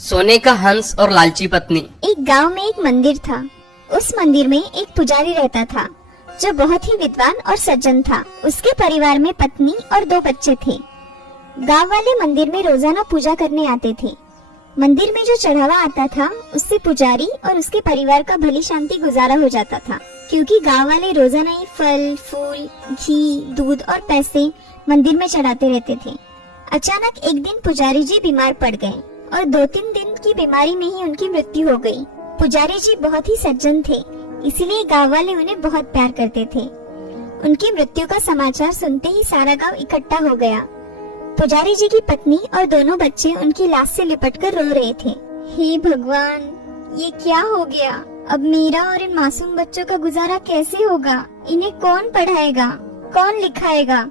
सोने का हंस और लालची पत्नी। एक गांव में एक मंदिर था। उस मंदिर में एक पुजारी रहता था जो बहुत ही विद्वान और सज्जन था। उसके परिवार में पत्नी और 2 बच्चे थे। गांव वाले मंदिर में रोजाना पूजा करने आते थे। मंदिर में जो चढ़ावा आता था उससे पुजारी और उसके परिवार का भली शांति गुजारा हो जाता था, क्योंकि गांव वाले रोजाना ही फल, फूल, घी, दूध और पैसे मंदिर में चढ़ाते रहते थे। अचानक एक दिन पुजारी जी बीमार पड़ गए और 2-3 दिन की बीमारी में ही उनकी मृत्यु हो गई। पुजारी जी बहुत ही सज्जन थे, इसीलिए गांव वाले उन्हें बहुत प्यार करते थे। उनकी मृत्यु का समाचार सुनते ही सारा गांव इकट्ठा हो गया। पुजारी जी की पत्नी और दोनों बच्चे उनकी लाश से लिपटकर रो रहे थे। हे भगवान, ये क्या हो गया? अब मेरा और इन मासूम बच्चों का गुजारा कैसे होगा? इन्हें कौन पढ़ाएगा, कौन लिखाएगा?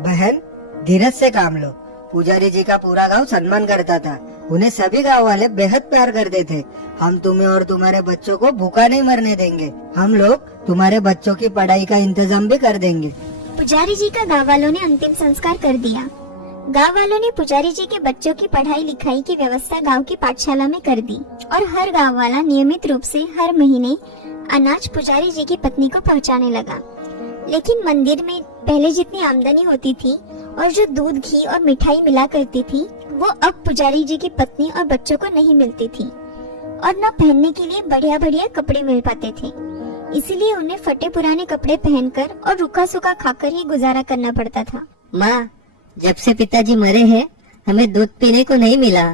बहन, धीरज से काम लो। पुजारी जी का पूरा गांव सम्मान करता था। उन्हें सभी गांव वाले बेहद प्यार करते थे। हम तुम्हें और तुम्हारे बच्चों को भूखा नहीं मरने देंगे। हम लोग तुम्हारे बच्चों की पढ़ाई का इंतजाम भी कर देंगे। पुजारी जी का गांव वालों ने अंतिम संस्कार कर दिया। गांव वालों ने पुजारी जी के बच्चों की पढ़ाई लिखाई की व्यवस्था गांव की पाठशाला में कर दी और हर गांव वाला नियमित रूप से हर महीने अनाज पुजारी जी की पत्नी को पहुंचाने लगा। लेकिन मंदिर में पहले जितनी आमदनी होती थी और जो दूध, घी और मिठाई मिला करती थी, वो अब पुजारी जी की पत्नी और बच्चों को नहीं मिलती थी और न पहनने के लिए बढ़िया बढ़िया कपड़े मिल पाते थे। इसीलिए उन्हें फटे पुराने कपड़े पहनकर और रूखा सूखा खाकर ही गुजारा करना पड़ता था। माँ, जब से पिताजी मरे हैं हमें दूध पीने को नहीं मिला।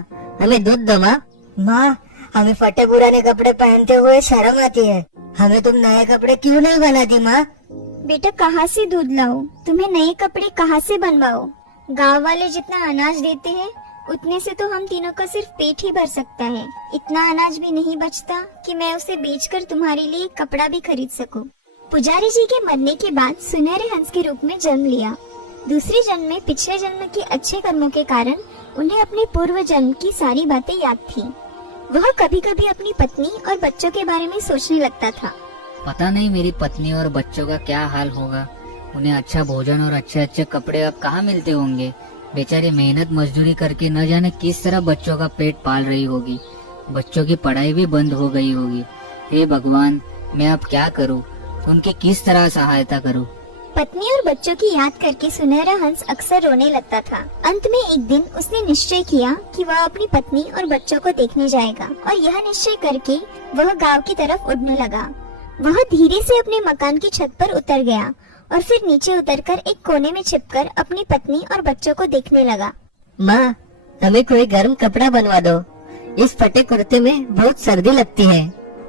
हमें दूध दो माँ। माँ, हमें फटे पुराने कपड़े पहनते हुए शर्म आती है। हमें तुम नए कपड़े क्यों नहीं बनाती माँ? बेटा, कहाँ से दूध लाओ? तुम्हें नए कपड़े कहाँ से बनवाओ? गांव वाले जितना अनाज देते हैं उतने से तो हम तीनों का सिर्फ पेट ही भर सकता है। इतना अनाज भी नहीं बचता कि मैं उसे बेचकर तुम्हारे लिए कपड़ा भी खरीद सकूं। पुजारी जी के मरने के बाद सुनहरे हंस के रूप में जन्म लिया। दूसरे जन्म में पिछले जन्म के अच्छे कर्मों के कारण उन्हें अपने पूर्व जन्म की सारी बातें याद थी। वह कभी कभी अपनी पत्नी और बच्चों के बारे में सोचने लगता था। पता नहीं मेरी पत्नी और बच्चों का क्या हाल होगा। उन्हें अच्छा भोजन और अच्छे अच्छे कपड़े अब कहाँ मिलते होंगे। बेचारी मेहनत मजदूरी करके न जाने किस तरह बच्चों का पेट पाल रही होगी। बच्चों की पढ़ाई भी बंद हो गई होगी। हे भगवान, मैं अब क्या करूँ? उनकी किस तरह सहायता करूँ? पत्नी और बच्चों की याद करके सुनहरा हंस अक्सर रोने लगता था। अंत में एक दिन उसने निश्चय किया कि वह अपनी पत्नी और बच्चों को देखने जाएगा और यह निश्चय करके वह गांव की तरफ उड़ने लगा। वह धीरे से अपने मकान की छत पर उतर गया और फिर नीचे उतरकर एक कोने में छिपकर अपनी पत्नी और बच्चों को देखने लगा। माँ, हमें कोई गर्म कपड़ा बनवा दो। इस फटे कुर्ते में बहुत सर्दी लगती है।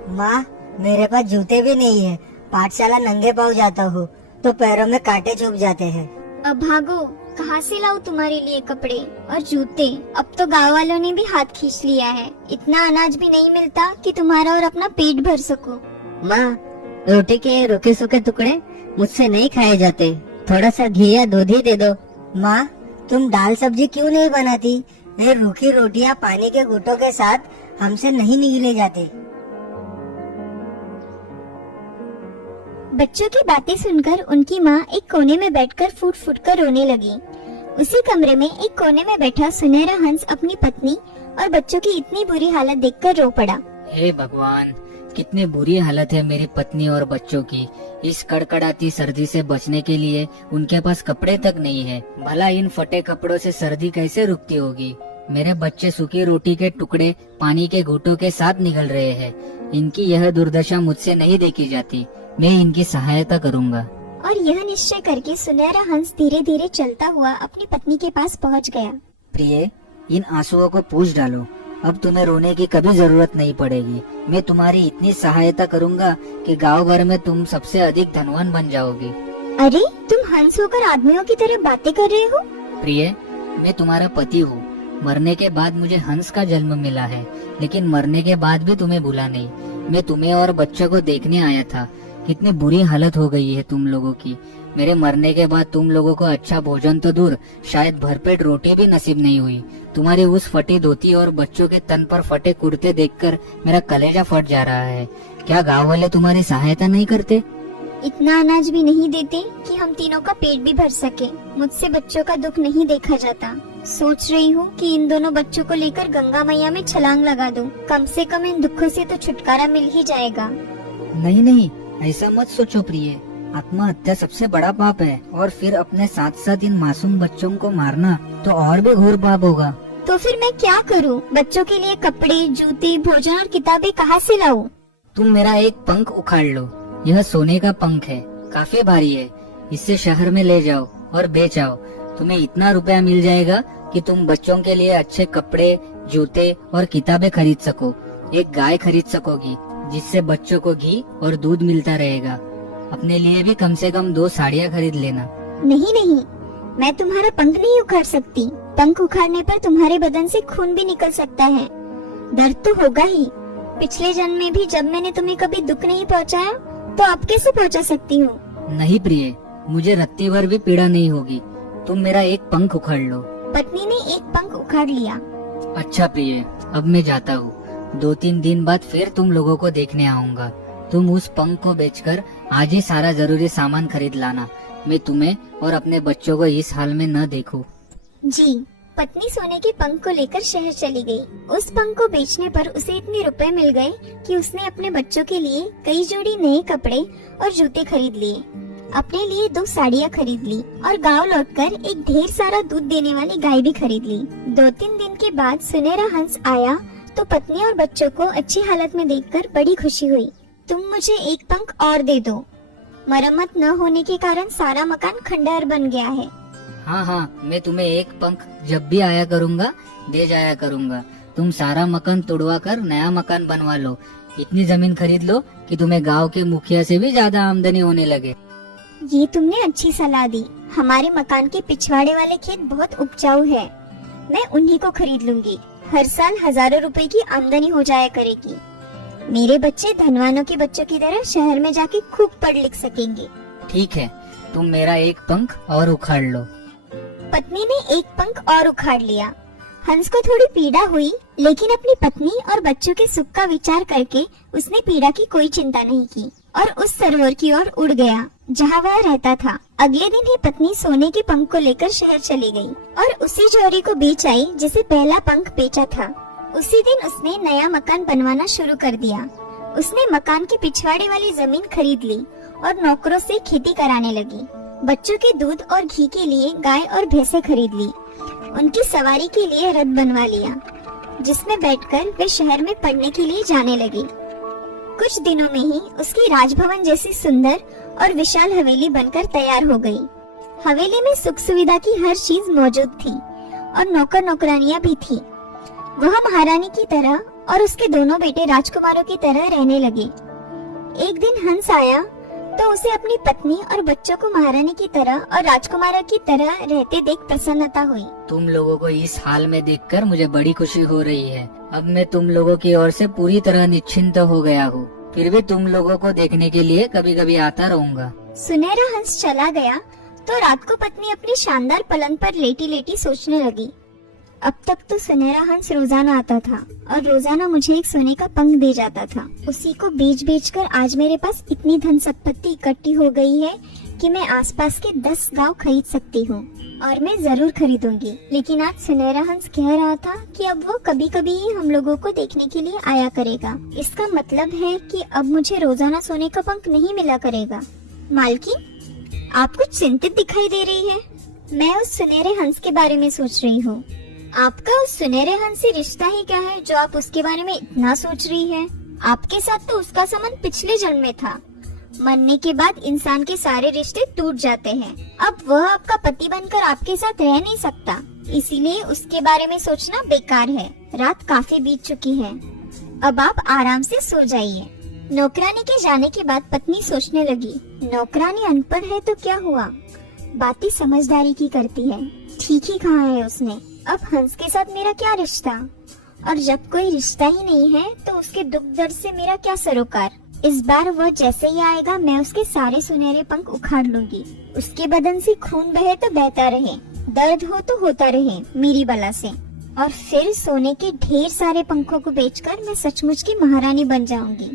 माँ, मेरे पास जूते भी नहीं है। पाठशाला नंगे पाँव जाता हूँ तो पैरों में कांटे चुभ जाते हैं। अब भागो, कहाँ से लाऊं तुम्हारे लिए कपड़े और जूते? अब तो गाँव वालों ने भी हाथ खींच लिया है। इतना अनाज भी नहीं मिलता कि तुम्हारा और अपना पेट भर सकूं। माँ, रोटी के रूखे सूखे टुकड़े मुझसे नहीं खाए जाते। थोड़ा सा घी या दूध ही दे दो। माँ, तुम दाल सब्जी क्यों नहीं बनाती? ये रूखी रोटियाँ पानी के घूंटों के साथ हमसे नहीं निगले जाते। बच्चों की बातें सुनकर उनकी माँ एक कोने में बैठकर फूट फूट कर रोने लगी। उसी कमरे में एक कोने में बैठा सुनहरा हंस अपनी पत्नी और बच्चों की इतनी बुरी हालत देखकर रो पड़ा। हे भगवान, कितनी बुरी हालत है मेरी पत्नी और बच्चों की। इस कड़कड़ाती सर्दी से बचने के लिए उनके पास कपड़े तक नहीं है। भला इन फटे कपड़ों से सर्दी कैसे रुकती होगी? मेरे बच्चे सूखी रोटी के टुकड़े पानी के घूंटों के साथ निकल रहे हैं। इनकी यह दुर्दशा मुझसे नहीं देखी जाती। मैं इनकी सहायता करूँगा। और यह निश्चय करके सुनहरा हंस धीरे धीरे चलता हुआ अपनी पत्नी के पास पहुँच गया। प्रिय, इन आंसुओं को पूछ डालो। अब तुम्हें रोने की कभी जरूरत नहीं पड़ेगी। मैं तुम्हारी इतनी सहायता करूंगा कि गांव भर में तुम सबसे अधिक धनवान बन जाओगी। अरे, तुम हंस होकर आदमियों की तरह बातें कर रहे हो? प्रिय, मैं तुम्हारा पति हूँ। मरने के बाद मुझे हंस का जन्म मिला है, लेकिन मरने के बाद भी तुम्हें भूला नहीं। मैं तुम्हें और बच्चों को देखने आया था। कितनी बुरी हालत हो गई है तुम लोगों की। मेरे मरने के बाद तुम लोगों को अच्छा भोजन तो दूर, शायद भरपेट रोटी भी नसीब नहीं हुई। तुम्हारी उस फटी धोती और बच्चों के तन पर फटे कुर्ते देखकर मेरा कलेजा फट जा रहा है। क्या गांव वाले तुम्हारी सहायता नहीं करते? इतना अनाज भी नहीं देते कि हम तीनों का पेट भी भर सके। मुझसे बच्चों का दुख नहीं देखा जाता। सोच रही हूँ कि इन दोनों बच्चों को लेकर गंगा मैया में छलांग लगा दूं। कम से कम इन दुखों से तो छुटकारा मिल ही जाएगा। नहीं नहीं, ऐसा मत सोचो प्रिय। आत्महत्या सबसे बड़ा पाप है, और फिर अपने साथ साथ इन मासूम बच्चों को मारना तो और भी घोर पाप होगा। तो फिर मैं क्या करूँ? बच्चों के लिए कपड़े, जूते, भोजन और किताबें कहाँ से लाऊं? तुम मेरा एक पंख उखाड़ लो। यह सोने का पंख है, काफी भारी है। इसे शहर में ले जाओ और बेच आओ। तुम्हें इतना रुपया मिल जाएगा कि तुम बच्चों के लिए अच्छे कपड़े, जूते और किताबें खरीद सको। एक गाय खरीद सकोगी जिससे बच्चों को घी और दूध मिलता रहेगा। अपने लिए भी कम से कम 2 साड़ियाँ खरीद लेना। नहीं नहीं, मैं तुम्हारा पंख नहीं उखाड़ सकती। पंख उखाड़ने पर तुम्हारे बदन से खून भी निकल सकता है। दर्द तो होगा ही। पिछले जन्म में भी जब मैंने तुम्हें कभी दुख नहीं पहुंचाया, तो आप कैसे पहुंचा सकती हूँ? नहीं प्रिय, मुझे रत्ती भर भी पीड़ा नहीं होगी। तुम मेरा एक पंख उखाड़ लो। पत्नी ने एक पंख उखाड़ लिया। अच्छा प्रिय, अब मैं जाता हूँ। 2-3 दिन बाद फिर तुम लोगों को देखने आऊंगा। तुम उस पंख को बेचकर आज ही सारा जरूरी सामान खरीद लाना। मैं तुम्हें और अपने बच्चों को इस हाल में न देखूं। जी। पत्नी सोने के पंख को लेकर शहर चली गई। उस पंख को बेचने पर उसे इतने रुपए मिल गए कि उसने अपने बच्चों के लिए कई जोड़ी नए कपड़े और जूते खरीद लिए। अपने लिए 2 साड़ियाँ खरीद ली और गांव लौटकर एक ढेर सारा दूध देने वाली गाय भी खरीद ली। 2-3 दिन के बाद सुनहरा हंस आया तो पत्नी और बच्चों को अच्छी हालत में देखकर बड़ी खुशी हुई। तुम मुझे एक पंख और दे दो। मरम्मत न होने के कारण सारा मकान खंडहर बन गया है। हाँ हाँ, मैं तुम्हें एक पंख जब भी आया करूँगा दे जाया करूँगा। तुम सारा मकान तोड़वा कर नया मकान बनवा लो। इतनी जमीन खरीद लो कि तुम्हें गांव के मुखिया से भी ज्यादा आमदनी होने लगे। ये तुमने अच्छी सलाह दी। हमारे मकान के पिछवाड़े वाले खेत बहुत उपजाऊ है। मैं उन्हीं को खरीद लूंगी। हर साल हजारों रुपए की आमदनी हो जाया करेगी। मेरे बच्चे धनवानों के बच्चों की तरह शहर में जाके खूब पढ़ लिख सकेंगे। ठीक है, तुम मेरा एक पंख और उखाड़ लो। पत्नी ने एक पंख और उखाड़ लिया। हंस को थोड़ी पीड़ा हुई, लेकिन अपनी पत्नी और बच्चों के सुख का विचार करके उसने पीड़ा की कोई चिंता नहीं की और उस सरोवर की ओर उड़ गया जहाँ वह रहता था। अगले दिन ही पत्नी सोने के पंख को लेकर शहर चली गई और उसी जोड़ी को बेच आई जिसे पहला पंख बेचा था। उसी दिन उसने नया मकान बनवाना शुरू कर दिया। उसने मकान के पिछवाड़े वाली जमीन खरीद ली और नौकरों से खेती कराने लगी। बच्चों के दूध और घी के लिए गाय और भैंसें खरीद ली। उनकी सवारी के लिए रथ बनवा लिया जिसमें बैठकर वे शहर में पढ़ने के लिए जाने लगी। कुछ दिनों में ही उसकी राजभवन जैसी सुंदर और विशाल हवेली बनकर तैयार हो गई। हवेली में सुख सुविधा की हर चीज मौजूद थी और नौकर नौकरानियां भी थी। वह महारानी की तरह और उसके दोनों बेटे राजकुमारों की तरह रहने लगे। एक दिन हंस आया तो उसे अपनी पत्नी और बच्चों को महारानी की तरह और राजकुमारों की तरह रहते देख प्रसन्नता हुई। तुम लोगों को इस हाल में देखकर मुझे बड़ी खुशी हो रही है। अब मैं तुम लोगों की ओर से पूरी तरह निश्चिंत हो गया हूँ। फिर भी तुम लोगों को देखने के लिए कभी कभी आता रहूंगा। सुनहरा हंस चला गया तो रात को पत्नी अपनी शानदार पलंग पर लेटी लेटी सोचने लगी। अब तक तो सुनहरा हंस रोजाना आता था और रोजाना मुझे एक सोने का पंख दे जाता था। उसी को बेच बेच कर आज मेरे पास इतनी धन संपत्ति इकट्ठी हो गई है कि मैं आसपास के 10 गांव खरीद सकती हूँ और मैं जरूर खरीदूंगी। लेकिन आज सुनहरा हंस कह रहा था कि अब वो कभी कभी ही हम लोगों को देखने के लिए आया करेगा। इसका मतलब है कि अब मुझे रोजाना सोने का पंख नहीं मिला करेगा। मालकिन, आप कुछ चिंतित दिखाई दे रही है। मैं उस सुनहरे हंस के बारे में सोच रही हूँ। आपका उस सुनहरे हंस से रिश्ता ही क्या है जो आप उसके बारे में इतना सोच रही है? आपके साथ तो उसका संबंध पिछले जन्म में था। मरने के बाद इंसान के सारे रिश्ते टूट जाते हैं। अब वह आपका पति बनकर आपके साथ रह नहीं सकता, इसीलिए उसके बारे में सोचना बेकार है। रात काफी बीत चुकी है, अब आप आराम से सो जाइए। नौकरानी के जाने के बाद पत्नी सोचने लगी, नौकरानी अनपढ़ है तो क्या हुआ, बातें समझदारी की करती है। ठीक ही कहा है उसने। अब हंस के साथ मेरा क्या रिश्ता, और जब कोई रिश्ता ही नहीं है तो उसके दुख दर्द से मेरा क्या सरोकार। इस बार वह जैसे ही आएगा मैं उसके सारे सुनहरे पंख उखाड़ लूंगी। उसके बदन से खून बहे तो बहता रहे, दर्द हो तो होता रहे मेरी बला से, और फिर सोने के ढेर सारे पंखों को बेचकर मैं सचमुच की महारानी बन जाऊंगी।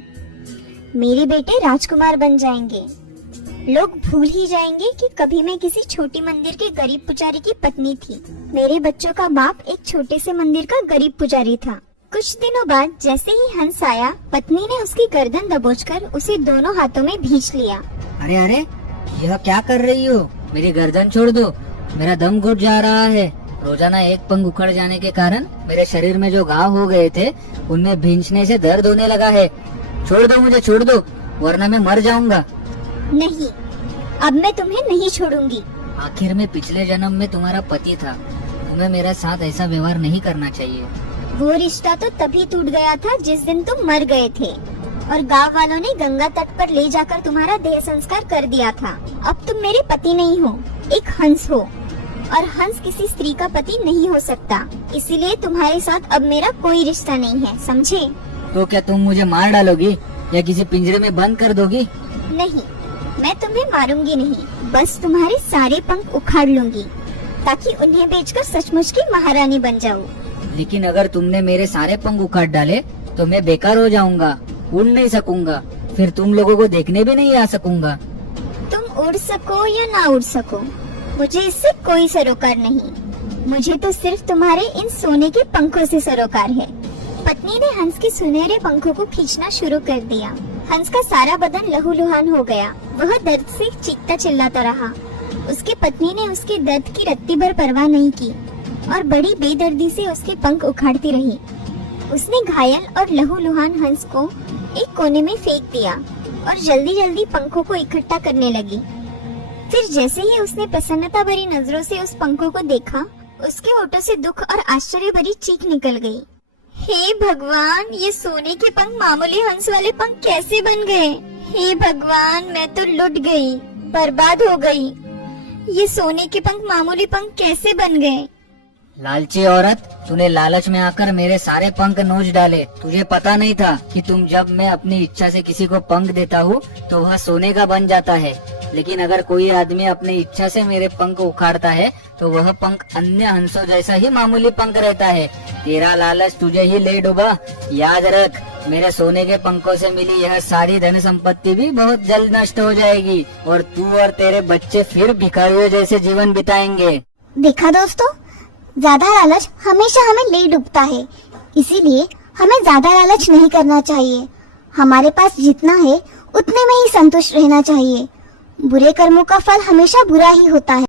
मेरे बेटे राजकुमार बन जाएंगे। लोग भूल ही जाएंगे कि कभी मैं किसी छोटी मंदिर के गरीब पुजारी की पत्नी थी। मेरे बच्चों का बाप एक छोटे से मंदिर का गरीब पुजारी था। कुछ दिनों बाद जैसे ही हंस आया, पत्नी ने उसकी गर्दन दबोचकर उसे दोनों हाथों में भींच लिया। अरे अरे, यह क्या कर रही हो? मेरी गर्दन छोड़ दो, मेरा दम घुट जा रहा है। रोजाना एक पंख उखड़ जाने के कारण मेरे शरीर में जो घाव हो गए थे उनमें भींचने से दर्द होने लगा है। छोड़ दो मुझे, छोड़ दो, वरना मैं मर जाऊंगा। नहीं, अब मैं तुम्हें नहीं छोड़ूंगी। आखिर में पिछले जन्म में तुम्हारा पति था, तुम्हें मेरे साथ ऐसा व्यवहार नहीं करना चाहिए। वो रिश्ता तो तभी टूट गया था जिस दिन तुम मर गए थे और गांव वालों ने गंगा तट पर ले जाकर तुम्हारा देह संस्कार कर दिया था। अब तुम मेरे पति नहीं हो, एक हंस हो, और हंस किसी स्त्री का पति नहीं हो सकता। इसीलिए तुम्हारे साथ अब मेरा कोई रिश्ता नहीं है, समझे? तो क्या तुम मुझे मार डालोगी या किसी पिंजरे में बंद कर दोगी? नहीं, मैं तुम्हें मारूंगी नहीं, बस तुम्हारे सारे पंख उखाड़ लूंगी ताकि उन्हें बेचकर सचमुच की महारानी बन जाऊं। लेकिन अगर तुमने मेरे सारे पंख उखाड़ डाले तो मैं बेकार हो जाऊंगा, उड़ नहीं सकूंगा, फिर तुम लोगों को देखने भी नहीं आ सकूंगा। तुम उड़ सको या ना उड़ सको, मुझे इससे कोई सरोकार नहीं। मुझे तो सिर्फ तुम्हारे इन सोने के पंखों से सरोकार है। पत्नी ने हंस के सुनहरे पंखों को खींचना शुरू कर दिया। हंस का सारा बदन लहूलुहान हो गया। वह दर्द से चीखता चिल्लाता रहा। उसकी पत्नी ने उसके दर्द की रत्ती भर परवाह नहीं की और बड़ी बेदर्दी से उसके पंख उखाड़ती रही। उसने घायल और लहूलुहान हंस को एक कोने में फेंक दिया और जल्दी जल्दी पंखों को इकट्ठा करने लगी। फिर जैसे ही उसने प्रसन्नता भरी नजरों से उस पंखों को देखा, उसके होठों से दुख और आश्चर्य भरी चीख निकल गई। हे भगवान, ये सोने के पंख मामूली हंस वाले पंख कैसे बन गए? हे भगवान, मैं तो लुट गई, बर्बाद हो गई। ये सोने के पंख मामूली पंख कैसे बन गए? लालची औरत, तूने लालच में आकर मेरे सारे पंख नोच डाले। तुझे पता नहीं था कि जब मैं अपनी इच्छा से किसी को पंख देता हूँ तो वह सोने का बन जाता है, लेकिन अगर कोई आदमी अपनी इच्छा से मेरे पंख उखाड़ता है तो वह पंख अन्य हंसों जैसा ही मामूली पंख रहता है। तेरा लालच तुझे ही ले डूबा। याद रख, मेरे सोने के पंखों से मिली यह सारी धन संपत्ति भी बहुत जल्द नष्ट हो जाएगी और तू और तेरे बच्चे फिर भिखारियों जैसे जीवन बिताएंगे। देखा दोस्तों, ज्यादा लालच हमेशा हमें ले डूबता है। इसीलिए हमें ज्यादा लालच नहीं करना चाहिए। हमारे पास जितना है उतने में ही संतुष्ट रहना चाहिए। बुरे कर्मों का फल हमेशा बुरा ही होता है।